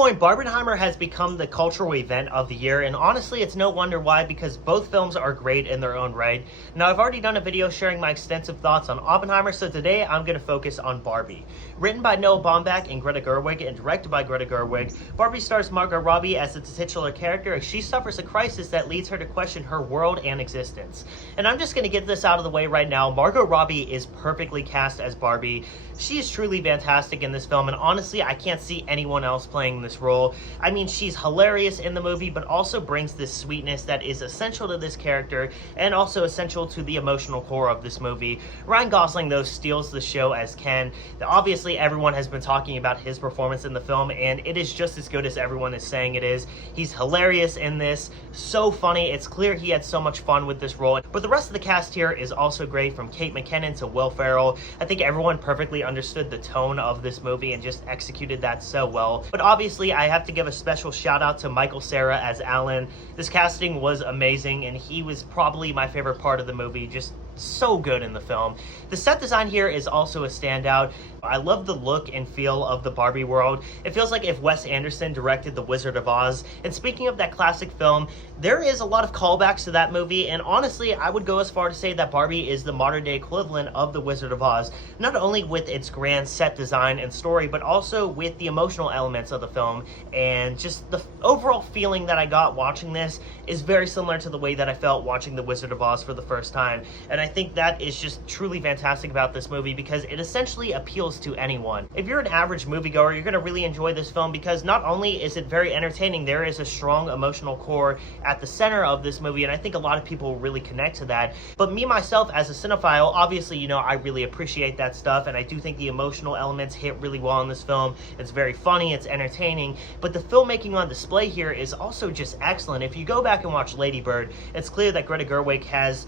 point, Barbenheimer has become the cultural event of the year, and honestly, it's no wonder why, because both films are great in their own right. Now, I've already done a video sharing my extensive thoughts on Oppenheimer, so today I'm going to focus on Barbie. Written by Noah Baumbach and Greta Gerwig, and directed by Greta Gerwig, Barbie stars Margot Robbie as the titular character as she suffers a crisis that leads her to question her world and existence. And I'm just going to get this out of the way right now. Margot Robbie is perfectly cast as Barbie. She is truly fantastic in this film, and honestly, I can't see anyone else playing this role. I mean, she's hilarious in the movie, but also brings this sweetness that is essential to this character and also essential to the emotional core of this movie. Ryan Gosling, though, steals the show as Ken. Obviously, everyone has been talking about his performance in the film, and it is just as good as everyone is saying it is. He's hilarious in this, so funny. It's clear he had so much fun with this role. But the rest of the cast here is also great, from Kate McKinnon to Will Ferrell. I think everyone perfectly understood the tone of this movie and just executed that so well. But obviously, I have to give a special shout out to Michael Cera as Alan. This casting was amazing, and he was probably my favorite part of the movie. Just so good in the film. The set design here is also a standout. I love the look and feel of the Barbie world. It feels like if Wes Anderson directed The Wizard of Oz. And speaking of that classic film, there is a lot of callbacks to that movie, and honestly, I would go as far to say that Barbie is the modern day equivalent of The Wizard of Oz, not only with its grand set design and story, but also with the emotional elements of the film. And just the overall feeling that I got watching this is very similar to the way that I felt watching The Wizard of Oz for the first time. And I think that is just truly fantastic about this movie, because it essentially appeals to anyone. If you're an average moviegoer, you're going to really enjoy this film, because not only is it very entertaining, there is a strong emotional core at the center of this movie, and I think a lot of people really connect to that. But me, myself, as a cinephile, obviously, you know, I really appreciate that stuff, and I do think the emotional elements hit really well in this film. It's very funny, it's entertaining, but the filmmaking on display here is also just excellent. If you go back and watch Lady Bird, it's clear that Greta Gerwig has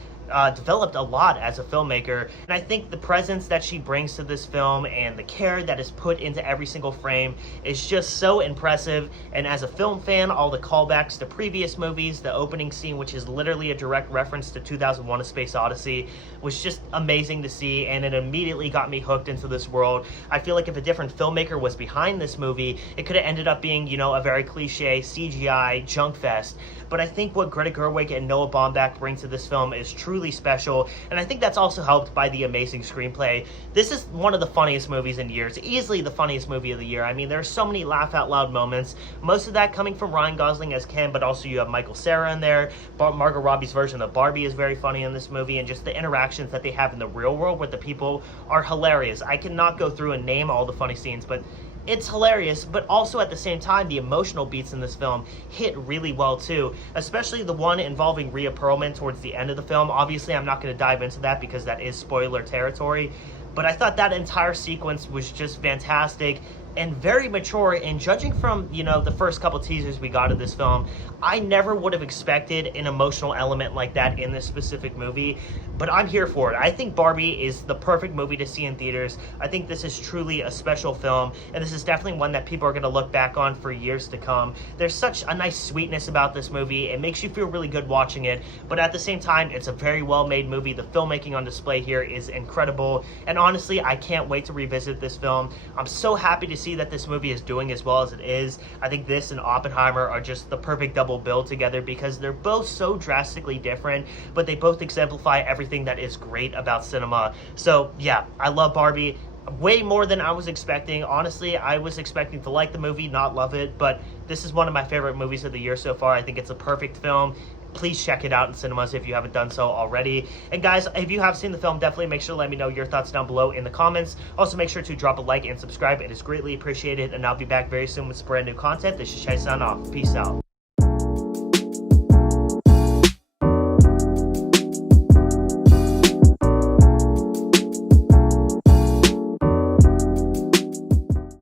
developed a lot as a filmmaker, and I think the presence that she brings to this film and the care that is put into every single frame is just so impressive. And as a film fan, all the callbacks to previous movies, the opening scene, which is literally a direct reference to 2001: A Space Odyssey, was just amazing to see, and it immediately got me hooked into this world. I feel like if a different filmmaker was behind this movie, it could have ended up being, you know, a very cliche CGI junk fest. But I think what Greta Gerwig and Noah Baumbach bring to this film is truly special, and I think that's also helped by the amazing screenplay. This is one of the funniest movies in years, easily the funniest movie of the year. I mean, there are so many laugh-out-loud moments, most of that coming from Ryan Gosling as Ken, but also you have Michael Cera in there. Margot Robbie's version of Barbie is very funny in this movie, and just the interactions that they have in the real world with the people are hilarious. I cannot go through and name all the funny scenes, but it's hilarious. But also at the same time, the emotional beats in this film hit really well too, especially the one involving Rhea Perlman towards the end of the film. Obviously, I'm not going to dive into that because that is spoiler territory, but I thought that entire sequence was just fantastic and very mature. And judging from, you know, the first couple teasers we got of this film, I never would have expected an emotional element like that in this specific movie, but I'm here for it. I think Barbie is the perfect movie to see in theaters. I think this is truly a special film, and this is definitely one that people are going to look back on for years to come. There's such a nice sweetness about this movie. It makes you feel really good watching it, but at the same time, it's a very well-made movie. The filmmaking on display here is incredible, and honestly, I can't wait to revisit this film. I'm so happy to see that this movie is doing as well as it is. I think this and Oppenheimer are just the perfect double bill together, because they're both so drastically different, but they both exemplify everything that is great about cinema. So yeah, I love Barbie way more than I was expecting. Honestly, I was expecting to like the movie, not love it, but this is one of my favorite movies of the year so far. I think it's a perfect film. Please check it out in cinemas if you haven't done so already. And guys, if you have seen the film, definitely make sure to let me know your thoughts down below in the comments. Also, make sure to drop a like and subscribe. It is greatly appreciated, and I'll be back very soon with some brand new content. This is Chase signing off. Peace out.